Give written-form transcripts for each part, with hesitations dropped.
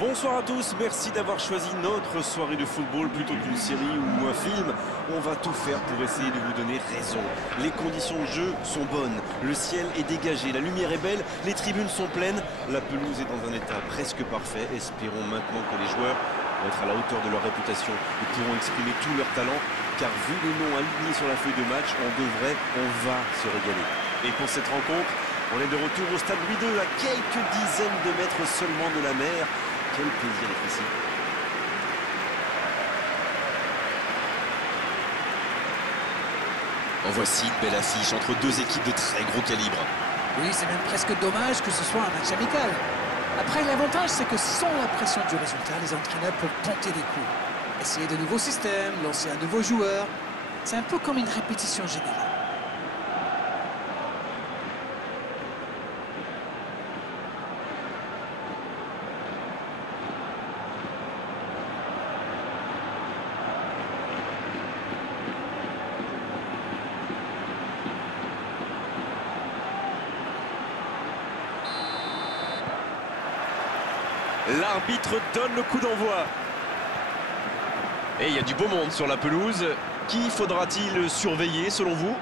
Bonsoir à tous, merci d'avoir choisi notre soirée de football plutôt qu'une série ou un film. On va tout faire pour essayer de vous donner raison. Les conditions de jeu sont bonnes, le ciel est dégagé, la lumière est belle, les tribunes sont pleines, la pelouse est dans un état presque parfait. Espérons maintenant que les joueurs vont être à la hauteur de leur réputation et pourront exprimer tout leur talent, car vu les noms alignés sur la feuille de match, on va se régaler. Et pour cette rencontre, on est de retour au stade Louis II, à quelques dizaines de mètres seulement de la mer. Quel plaisir d'être ici. En voici une belle affiche entre deux équipes de très gros calibre. Oui, c'est même presque dommage que ce soit un match amical. Après, l'avantage, c'est que sans la pression du résultat, les entraîneurs peuvent tenter des coups. Essayer de nouveaux systèmes, lancer un nouveau joueur. C'est un peu comme une répétition générale. L'arbitre donne le coup d'envoi. Et il y a du beau monde sur la pelouse. Qui faudra-t-il surveiller selon vous?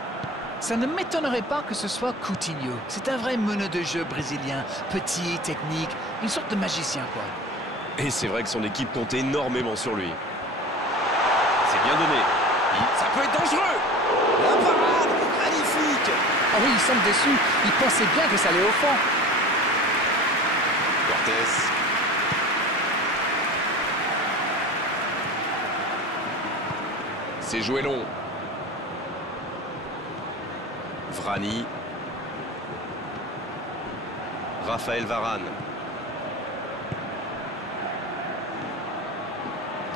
Ça ne m'étonnerait pas que ce soit Coutinho. C'est un vrai meneur de jeu brésilien. Petit, technique, une sorte de magicien, quoi. Et c'est vrai que son équipe compte énormément sur lui. C'est bien donné. Ça peut être dangereux. La parade, magnifique. Ah oui, il semble déçu. Il pensait bien que ça allait au fond. Cortés. C'est joué long. Vrani. Raphaël Varane.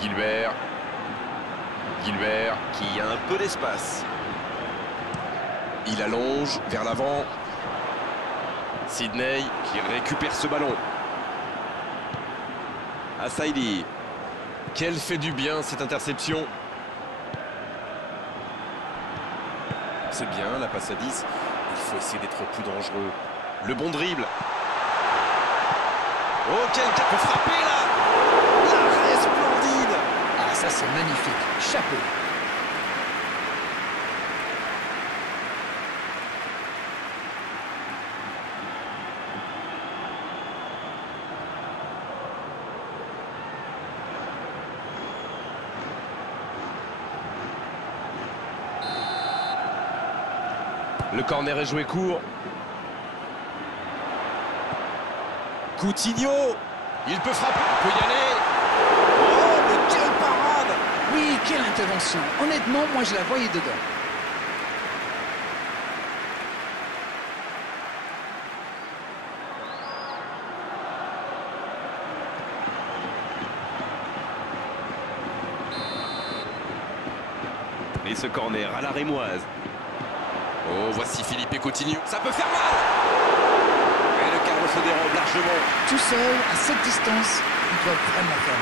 Gilbert. Gilbert qui a un peu d'espace. Il allonge vers l'avant. Sidney qui récupère ce ballon. Assaidi. Quelle fait du bien cette interception. C'est bien, la passe à 10. Il faut essayer d'être plus dangereux. Le bon dribble. Oh, quelqu'un peut frapper là. L'arrêt splendide. Ah, ça c'est magnifique. Chapeau. Le corner est joué court. Coutinho. Il peut frapper. Il peut y aller. Oh, mais quelle parade. Oui, quelle intervention. Honnêtement, moi je la voyais dedans. Et ce corner à la rémoise. Oh, voici Philippe et Coutinho. Ça peut faire mal. Et le cadre se dérobe largement. Tout seul, à cette distance, ils doivent vraiment faire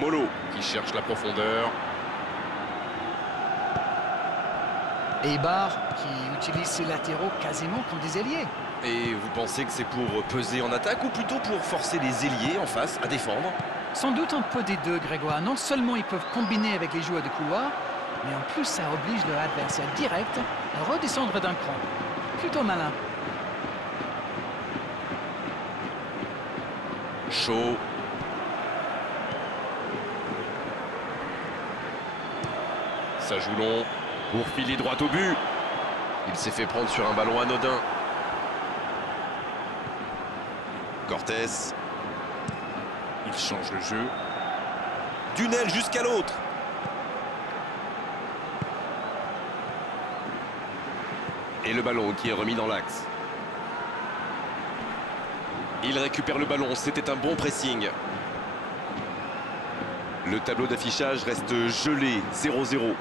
mieux. Molo qui cherche la profondeur. Eibar qui utilise ses latéraux quasiment comme des ailiers. Et vous pensez que c'est pour peser en attaque ou plutôt pour forcer les ailiers en face à défendre? Sans doute un peu des deux, Grégoire. Non seulement ils peuvent combiner avec les joueurs de couloir, mais en plus ça oblige leur adversaire direct à redescendre d'un cran. Plutôt malin. Chaud. Ça joue long pour filer droit au but. Il s'est fait prendre sur un ballon anodin. Cortés. Il change le jeu. D'une aile jusqu'à l'autre. Et le ballon qui est remis dans l'axe. Il récupère le ballon, c'était un bon pressing. Le tableau d'affichage reste gelé, 0-0.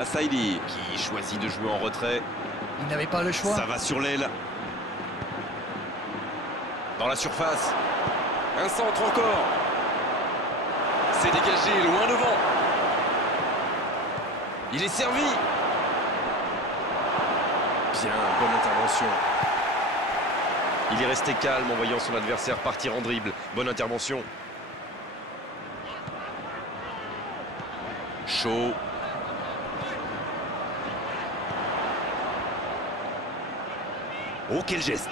Assaidi qui choisit de jouer en retrait. Il n'avait pas le choix. Ça va sur l'aile. Dans la surface. Un centre encore. C'est dégagé, loin devant. Il est servi. Bien, bonne intervention. Il est resté calme en voyant son adversaire partir en dribble. Bonne intervention. Chaud. Oh, quel geste!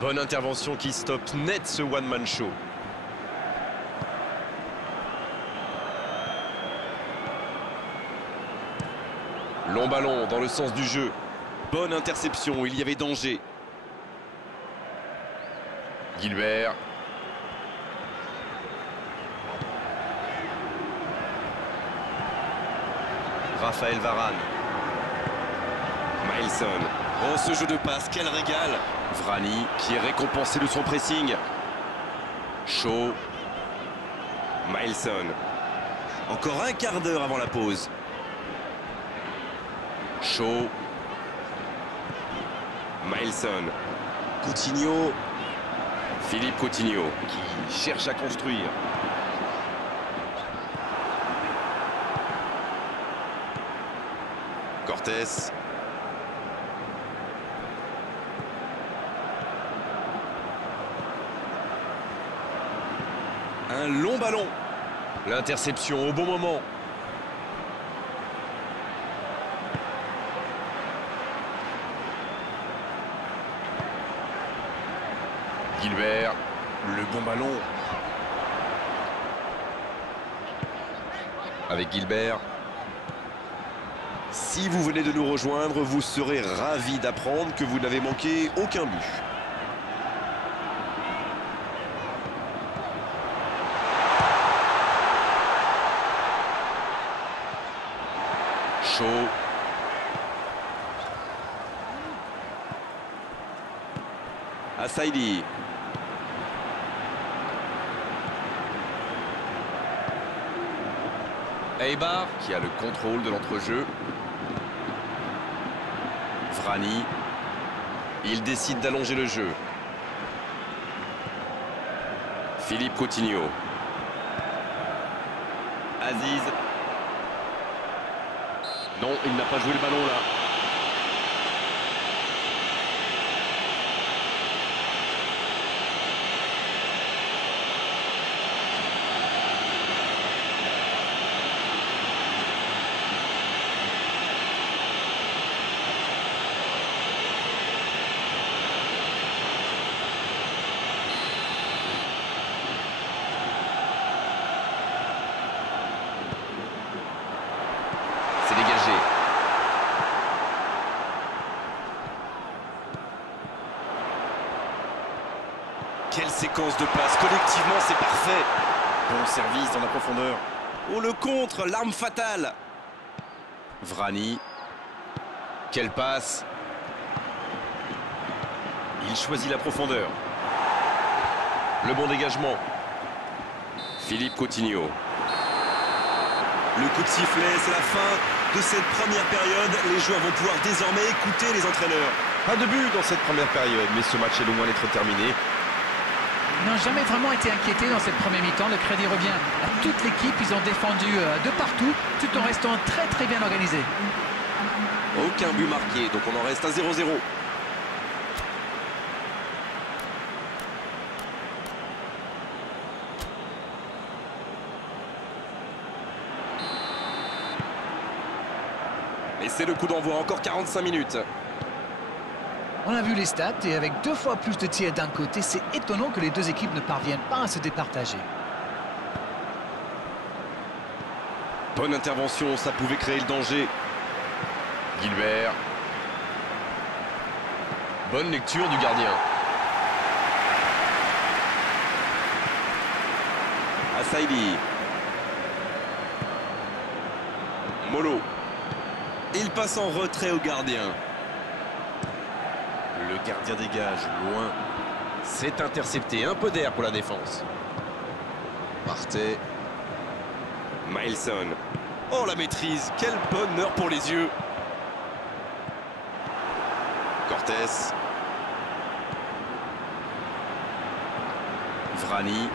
Bonne intervention qui stoppe net ce one-man show. Long ballon dans le sens du jeu. Bonne interception, il y avait danger. Gilbert. Raphaël Varane. Mailson. Oh, ce jeu de passe, quel régal! Vrani qui est récompensé de son pressing. Shaw. Mailson. Encore un quart d'heure avant la pause. Shaw. Mailson. Coutinho. Philippe Coutinho qui cherche à construire. Cortés. Un long ballon. L'interception au bon moment. Gilbert. Le bon ballon. Avec Gilbert. Si vous venez de nous rejoindre, vous serez ravis d'apprendre que vous n'avez manqué aucun but. Chaud. Assaidi. Eibar qui a le contrôle de l'entrejeu. Vrani. Il décide d'allonger le jeu. Philippe Coutinho. Aziz. Non, il n'a pas joué le ballon là. Quelle séquence de passes, collectivement c'est parfait. Bon service dans la profondeur. Oh le contre, l'arme fatale. Vrani. Quelle passe. Il choisit la profondeur. Le bon dégagement. Philippe Coutinho. Le coup de sifflet, c'est la fin de cette première période. Les joueurs vont pouvoir désormais écouter les entraîneurs. Pas de but dans cette première période, mais ce match est loin d'être terminé. Ils n'ont jamais vraiment été inquiétés dans cette première mi-temps. Le crédit revient à toute l'équipe. Ils ont défendu de partout, tout en restant très bien organisés. Aucun but marqué, donc on en reste à 0-0. Et c'est le coup d'envoi, encore 45 minutes. On a vu les stats et avec 2 fois plus de tirs d'un côté, c'est étonnant que les deux équipes ne parviennent pas à se départager. Bonne intervention, ça pouvait créer le danger. Gilbert. Bonne lecture du gardien. Assaidi. Molo. Il passe en retrait au gardien. Le gardien dégage, loin. C'est intercepté, un peu d'air pour la défense. Partey. Mailson. Oh, la maîtrise, quel bonheur pour les yeux. Cortés. Vrani.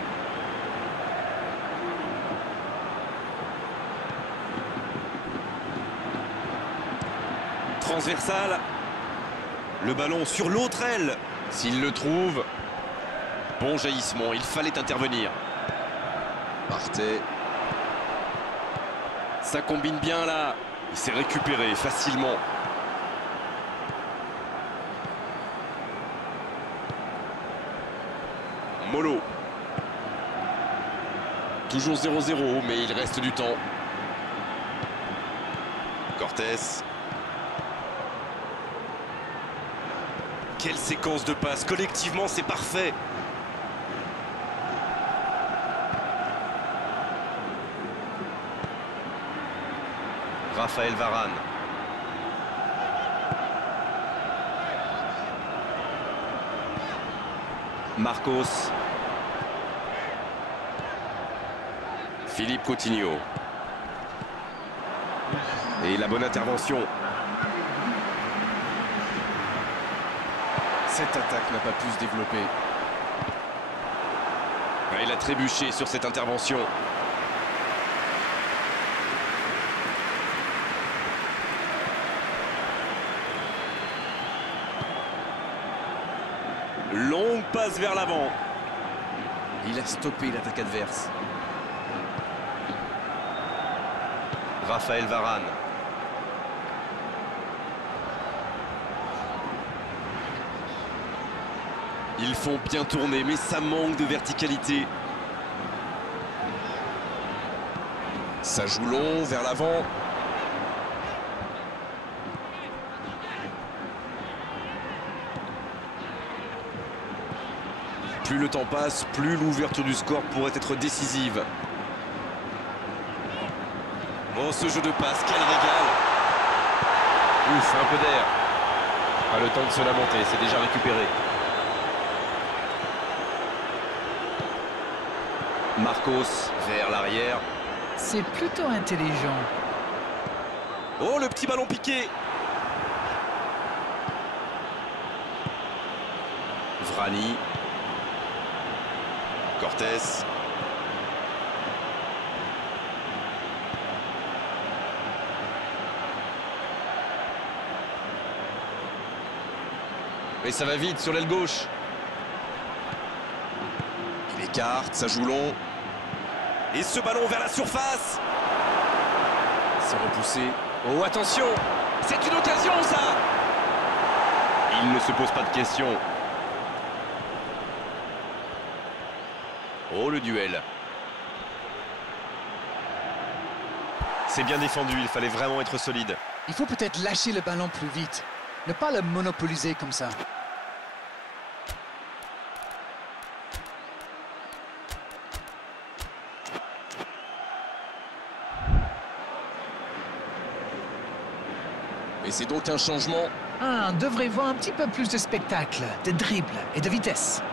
Transversal. Le ballon sur l'autre aile. S'il le trouve. Bon jaillissement, il fallait intervenir. Partey. Ça combine bien là. Il s'est récupéré facilement. Molo. Toujours 0-0, mais il reste du temps. Cortés. Quelle séquence de passes. Collectivement, c'est parfait. Raphaël Varane. Marcos. Philippe Coutinho. Et la bonne intervention. Cette attaque n'a pas pu se développer. Il a trébuché sur cette intervention. Longue passe vers l'avant. Il a stoppé l'attaque adverse. Raphaël Varane. Ils font bien tourner, mais ça manque de verticalité. Ça joue long, vers l'avant. Plus le temps passe, plus l'ouverture du score pourrait être décisive. Oh, ce jeu de passe, quel régal! Ouf, un peu d'air. Pas le temps de se lamenter, c'est déjà récupéré. Marcos vers l'arrière. C'est plutôt intelligent. Oh, le petit ballon piqué. Vrani. Cortés. Et ça va vite sur l'aile gauche. Il écarte, ça joue long. Et ce ballon vers la surface. C'est repoussé. Oh, attention. C'est une occasion, ça. Il ne se pose pas de questions. Oh, le duel. C'est bien défendu, il fallait vraiment être solide. Il faut peut-être lâcher le ballon plus vite. Ne pas le monopoliser comme ça. Et c'est donc un changement. Ah, on devrait voir un petit peu plus de spectacle, de dribble et de vitesse.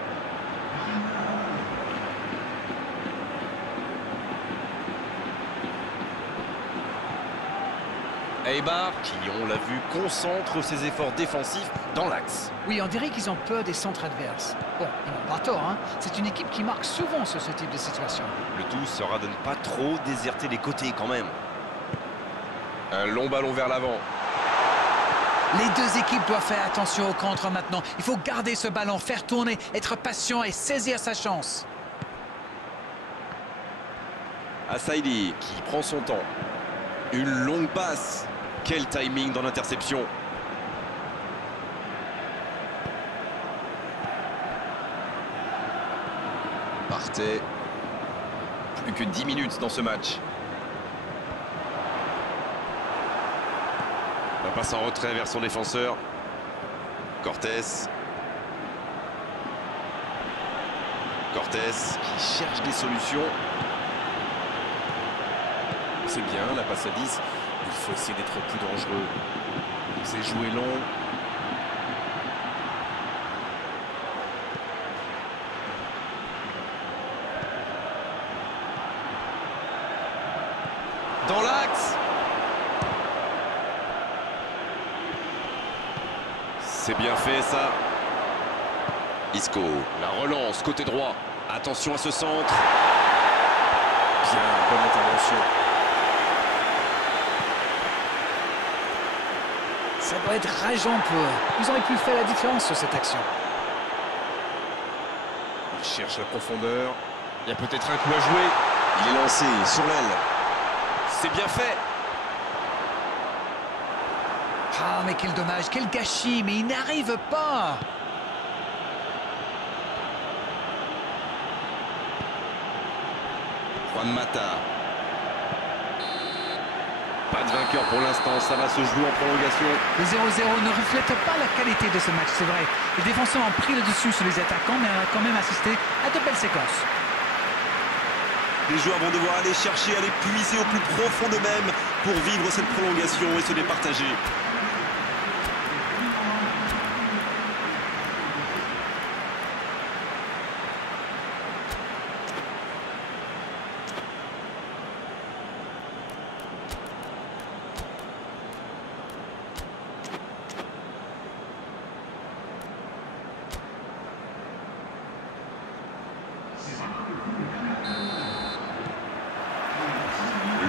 Eibar, qui, on l'a vu, concentre ses efforts défensifs dans l'axe. Oui, on dirait qu'ils ont peur des centres adverses. Bon, ils n'ont pas tort, hein. C'est une équipe qui marque souvent sur ce type de situation. Le tout sera de ne pas trop déserter les côtés quand même. Un long ballon vers l'avant. Les deux équipes doivent faire attention au contre maintenant. Il faut garder ce ballon, faire tourner, être patient et saisir sa chance. Assaïdi qui prend son temps. Une longue passe. Quel timing dans l'interception. Partey. Plus que 10 minutes dans ce match. La passe en retrait vers son défenseur. Cortés. Cortés qui cherche des solutions. C'est bien, la passe à 10. Il faut essayer d'être plus dangereux. C'est joué long. Dans l'axe. C'est bien fait ça. Isco, la relance côté droit. Attention à ce centre. Bien, bonne intervention. Ça doit être rageant pour eux. Ils auraient pu faire la différence sur cette action. Il cherche la profondeur. Il y a peut-être un coup à jouer. Il est lancé sur l'aile. C'est bien fait. Ah, mais quel dommage, quel gâchis, mais il n'arrive pas. Juan Mata. Pas de vainqueur pour l'instant, ça va se jouer en prolongation. Le 0-0 ne reflète pas la qualité de ce match, c'est vrai. Les défenseurs ont pris le dessus sur les attaquants, mais on a quand même assisté à de belles séquences. Les joueurs vont devoir aller chercher, aller puiser au plus profond d'eux-mêmes pour vivre cette prolongation et se départager.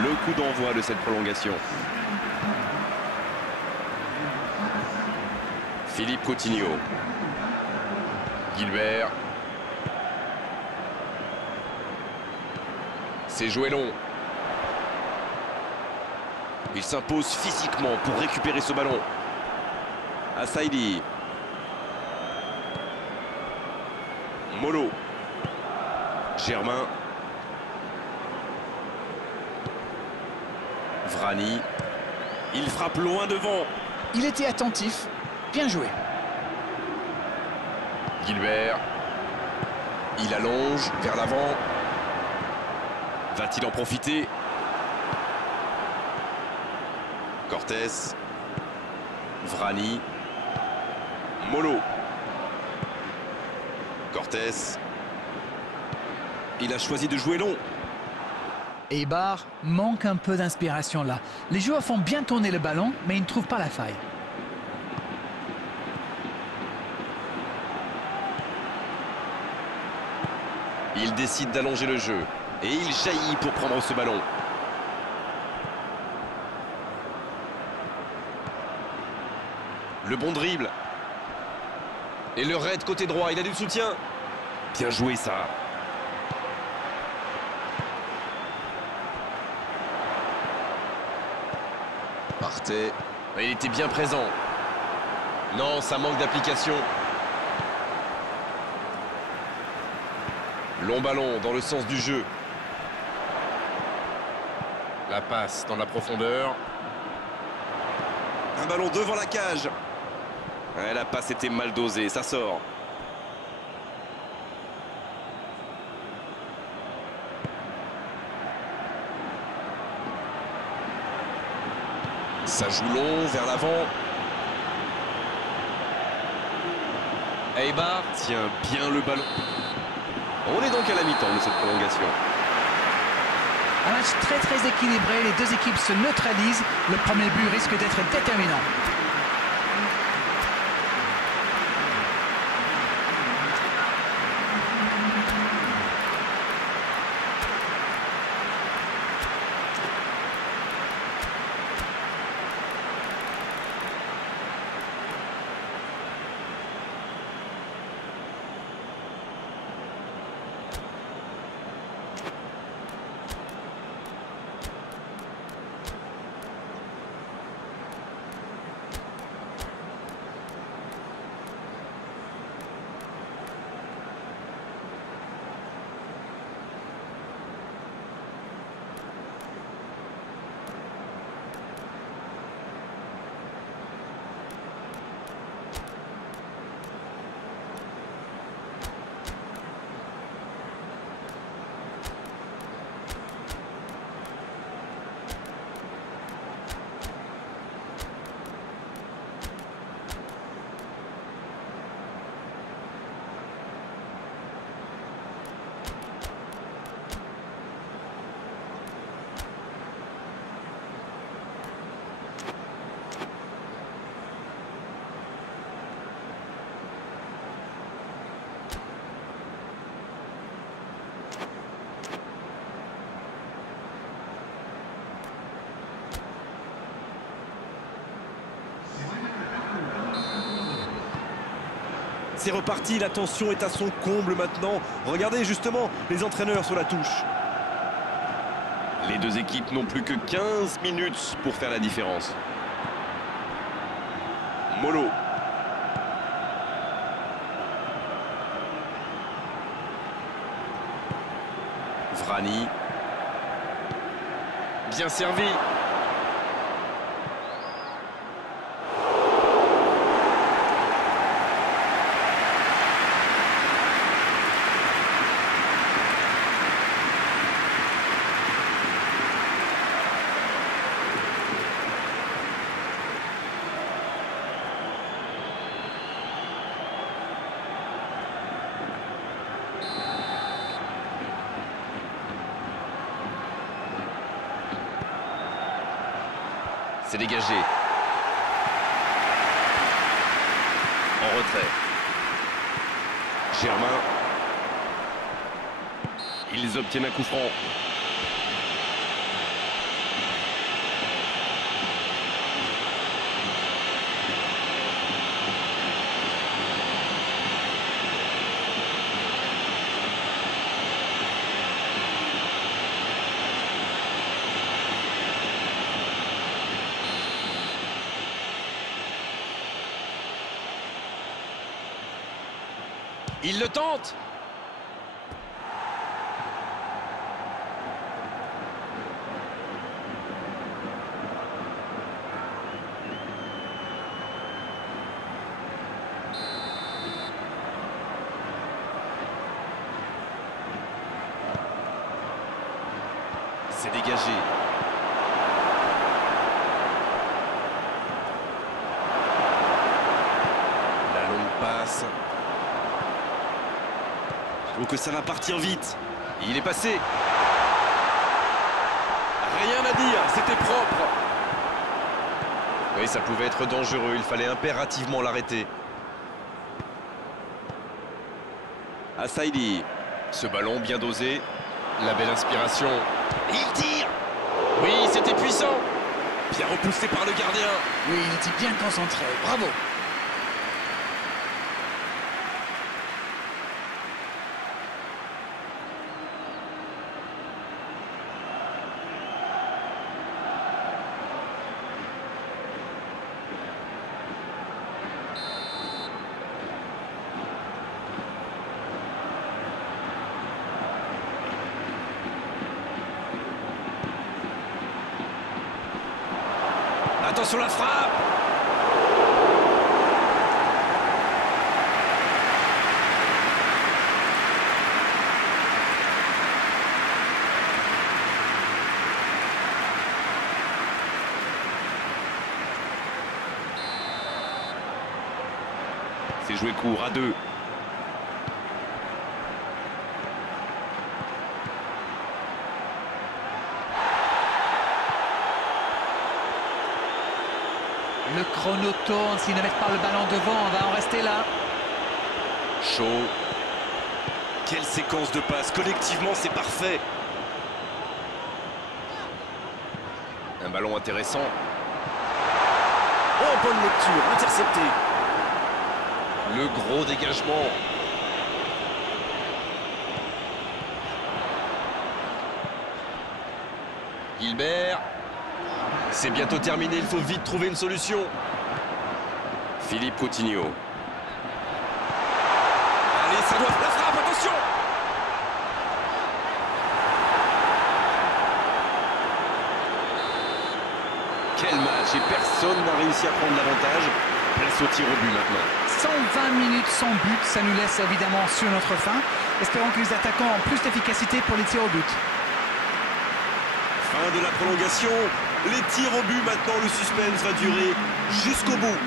Le coup d'envoi de cette prolongation. Philippe Coutinho. Gilbert. C'est joué long. Il s'impose physiquement pour récupérer ce ballon. Assaidi. Molo. Germain. Vrani. Il frappe loin devant. Il était attentif, bien joué. Gilbert. Il allonge vers l'avant. Va-t-il en profiter? Cortés. Vrani. Molo. Cortés. Il a choisi de jouer long. Eibar manque un peu d'inspiration là. Les joueurs font bien tourner le ballon, mais ils ne trouvent pas la faille. Il décide d'allonger le jeu. Et il jaillit pour prendre ce ballon. Le bon dribble. Et le raid côté droit, il a du soutien. Bien joué ça. Partez. Il était bien présent. Non, ça manque d'application. Long ballon dans le sens du jeu. La passe dans la profondeur. Un ballon devant la cage. Ouais, la passe était mal dosée, ça sort. Ça joue long vers l'avant. Eibar tient bien le ballon. On est donc à la mi-temps de cette prolongation. Un match très équilibré, les deux équipes se neutralisent. Le premier but risque d'être déterminant. C'est reparti, la tension est à son comble maintenant. Regardez justement les entraîneurs sur la touche. Les deux équipes n'ont plus que 15 minutes pour faire la différence. Molo. Vrani. Bien servi. C'est dégagé. En retrait. Germain. Ils obtiennent un coup franc. Il le tente. C'est dégagé. La longue passe. Je trouve que ça va partir vite. Il est passé. Rien à dire, c'était propre. Oui, ça pouvait être dangereux, il fallait impérativement l'arrêter. Assaidi. Ce ballon bien dosé. La belle inspiration. Il tire. Oui, c'était puissant. Bien repoussé par le gardien. Oui, il était bien concentré. Bravo. Attention la frappe. C'est joué court à 2. Le chrono tourne, s'ils ne mettent pas le ballon devant, on va en rester là. Chaud. Quelle séquence de passes, collectivement c'est parfait. Un ballon intéressant. Oh, bonne lecture, intercepté. Le gros dégagement. Gilbert. C'est bientôt terminé, il faut vite trouver une solution. Philippe Coutinho. Allez, ça doit être la frappe, attention! Quel match, et personne n'a réussi à prendre l'avantage. Place au tir au but maintenant. 120 minutes sans but, ça nous laisse évidemment sur notre faim. Espérons que les attaquants ont plus d'efficacité pour les tirs au but. Fin de la prolongation. Les tirs au but maintenant, le suspense va durer jusqu'au bout.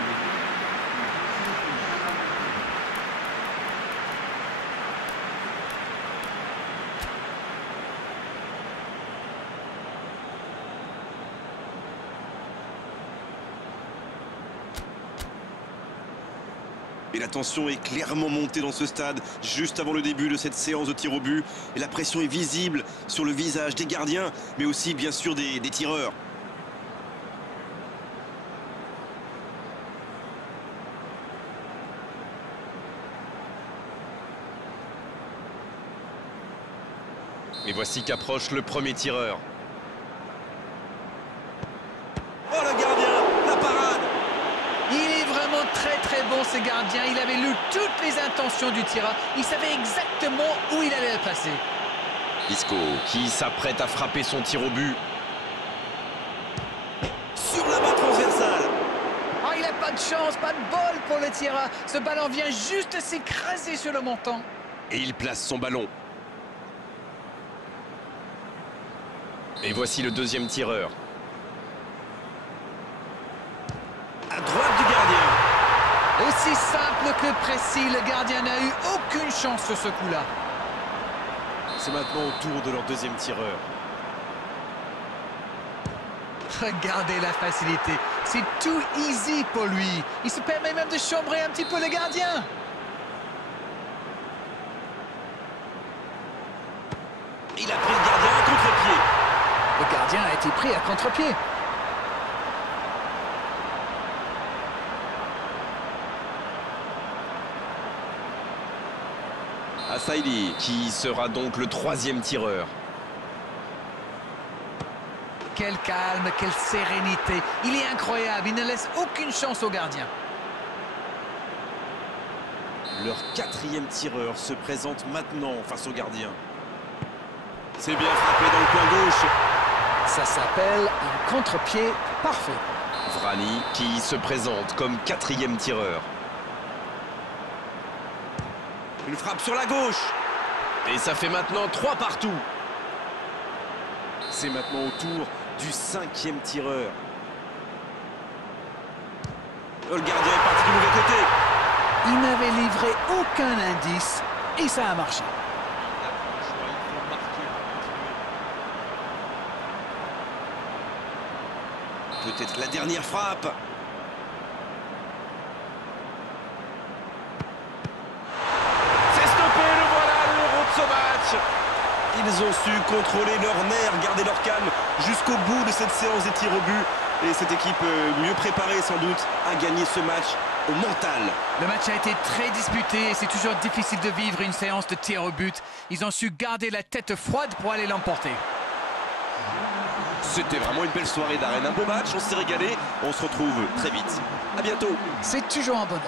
Et la tension est clairement montée dans ce stade, juste avant le début de cette séance de tir au but. Et la pression est visible sur le visage des gardiens, mais aussi bien sûr des tireurs. Et voici qu'approche le premier tireur. Oh, le gardien, la parade! Il est vraiment très bon ce gardien. Il avait lu toutes les intentions du tireur. Il savait exactement où il allait le placer. Isco qui s'apprête à frapper son tir au but. Sur la barre transversale. Ah, il n'a pas de chance, pas de bol pour le tireur. Ce ballon vient juste s'écraser sur le montant. Et il place son ballon. Et voici le deuxième tireur. À droite du gardien. Aussi simple que précis, le gardien n'a eu aucune chance sur ce coup-là. C'est maintenant au tour de leur deuxième tireur. Regardez la facilité. C'est tout easy pour lui. Il se permet même de chambrer un petit peu le gardien. Il a pris le gardien à contre-pied. Le gardien a été pris à contre-pied. Assaïli qui sera donc le troisième tireur. Quel calme, quelle sérénité. Il est incroyable, il ne laisse aucune chance au gardien. Leur quatrième tireur se présente maintenant face au gardien. C'est bien frappé dans le coin gauche. Ça s'appelle un contre-pied parfait. Vrani qui se présente comme quatrième tireur. Une frappe sur la gauche. Et ça fait maintenant 3 partout. C'est maintenant au tour du cinquième tireur. Le gardien est parti du mauvais côté. Il n'avait livré aucun indice et ça a marché. Peut-être la dernière frappe. C'est stoppé, le voilà, l'euro de ce match. Ils ont su contrôler leurs nerfs, garder leur calme jusqu'au bout de cette séance des tirs au but. Et cette équipe, mieux préparée sans doute, a gagné ce match au mental. Le match a été très disputé et c'est toujours difficile de vivre une séance de tir au but. Ils ont su garder la tête froide pour aller l'emporter. C'était vraiment une belle soirée d'arène, un beau match, on s'est régalé. On se retrouve très vite. À bientôt. C'est toujours un bonheur.